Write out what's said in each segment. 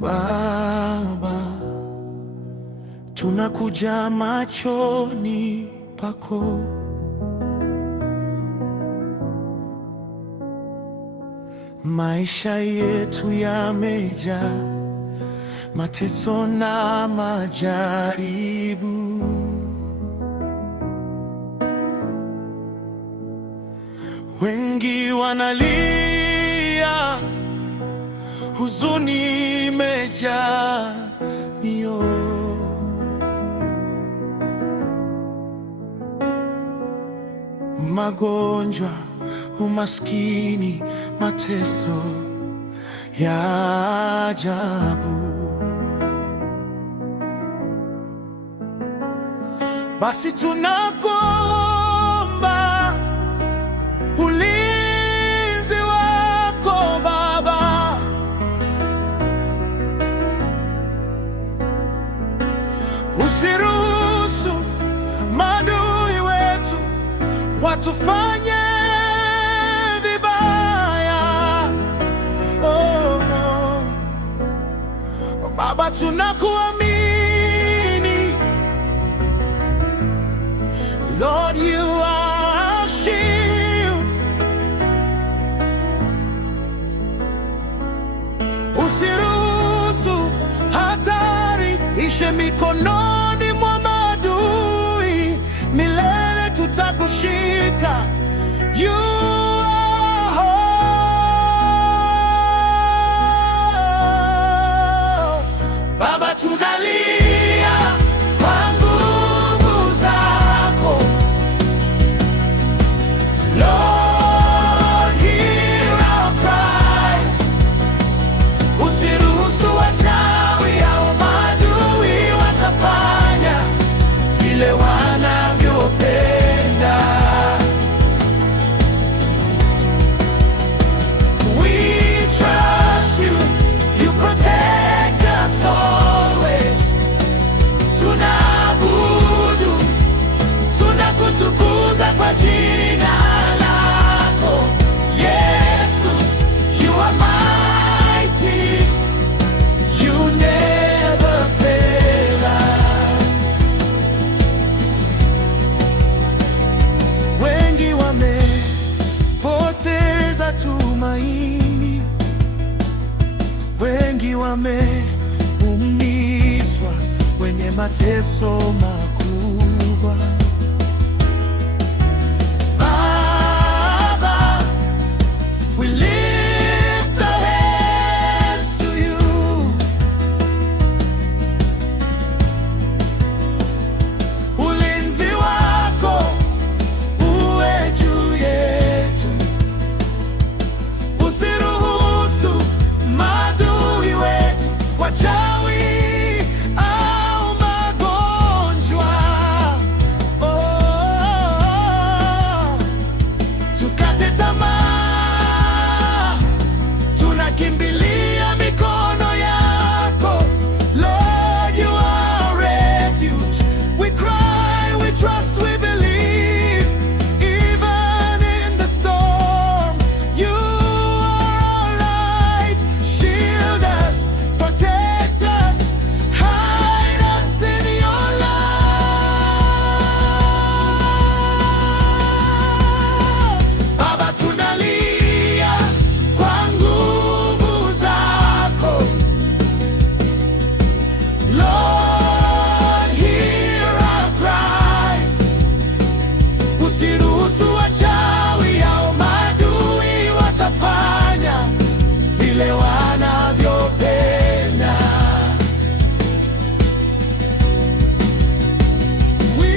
Baba, tunakuja machoni pako, maisha yetu yamejaa mateso na majaribu. Wengi wanalia, huzuni imejaa mioyo. Magonjwa, umaskini, mateso ya ajabu. Basi tunakuomba ulinzi wako Baba, usiruhusu maadui wetu watufanye vibaya. Oh, oh. Baba, tunakuamini. Lord, you are our shield. Usiruhusu hatari ishe mikononi mwa maadui, milele tutakushika. You are whole. Baba, tunalia kwa nguvu zako. Lord, hear our cries. Usiruhusu wachawi au maadui watafanya vile wanavyopenda. We trust you, you protect us always. Tunaabudu, tunakutukuza kwa jina lako Yesu. You are mighty, you never fail us. Wengi wamepoteza tumaini, wengi wameumizwa, wenye mateso makubwa. Baba, we lift our hands to you. Ulinzi wako uwe juu yetu, usiruhusu maadui wetu, wachawi au magonjwa, tukate tamaa, tunakimbilia mikono yako. Lord, you are our refuge. We cry, we trust, we believe. Even in the storm, you are our light. Shield us, protect us, hide us in your love. Baba, tunalia kwa nguvu zako. Lord, hear our cries. Usiruhusu wachawi au maadui watafanya vile wanavyopenda. We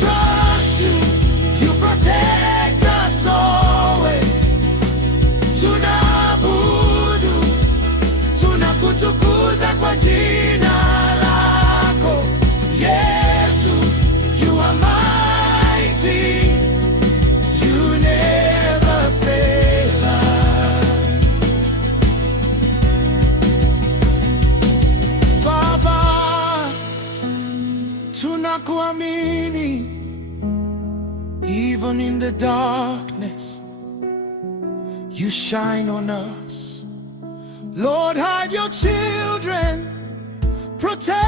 trust you, you protect us always. Tunaabudu, tunakutukuza kwa jina lako Yesu. You are mighty, you never fail us. Baba, tunakuamini. Even in the darkness, you shine on us. Lord, hide your children, protect